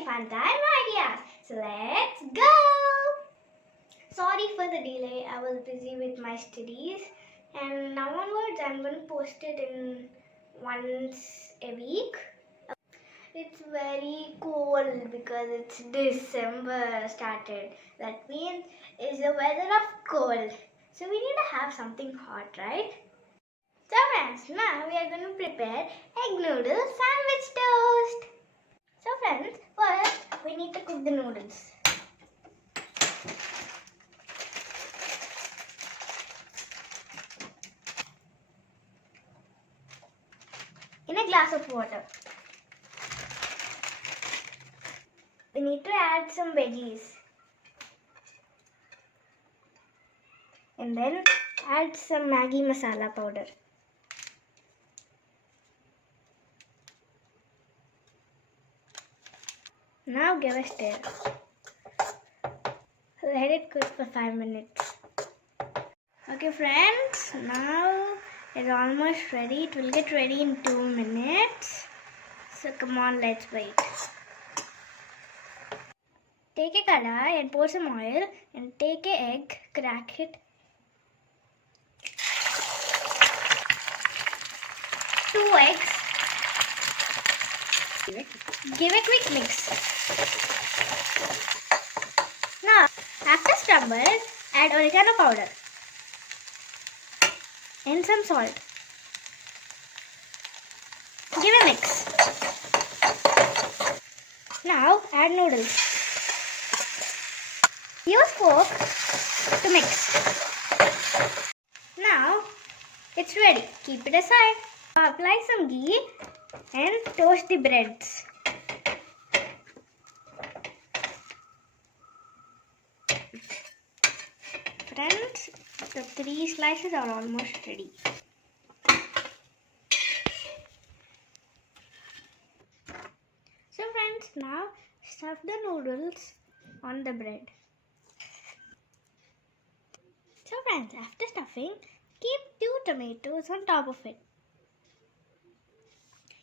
very fun time ideas. So let's go! Sorry for the delay. I was busy with my studies, and now onwards I'm going to post it in once a week. It's very cold because it's December started. That means it's the weather of cold. So we need to have something hot, right? So friends, now we are going to prepare egg noodle sandwich toast. So friends, first we need to cook the noodles. In a glass of water. We need to add some veggies. And then add some Maggi masala powder. Now give a stir. Let it cook for 5 minutes. Okay friends, now it's almost ready. It will get ready in 2 minutes. So come on, let's wait. Take a kadai and pour some oil and take an egg, crack it. 2 eggs. Give a quick mix. Now, after scrambled, add oregano powder and some salt. Give a mix. Now, add noodles. Use fork to mix. Now, it's ready. Keep it aside. Apply some ghee and toast the breads. Friends, the 3 slices are almost ready. So friends, now stuff the noodles on the bread. So friends, after stuffing, keep 2 tomatoes on top of it.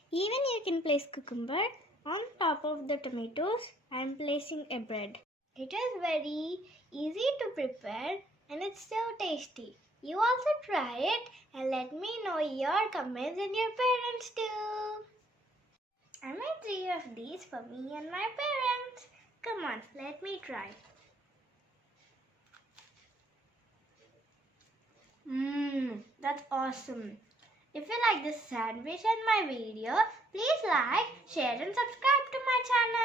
Even you can place cucumber on top of the tomatoes. I am placing a bread. It is very easy to prepare and it's so tasty. You also try it and let me know your comments and your parents too. I made 3 of these for me and my parents. Come on, let me try. That's awesome. If you like this sandwich and my video, please like, share and subscribe to my channel.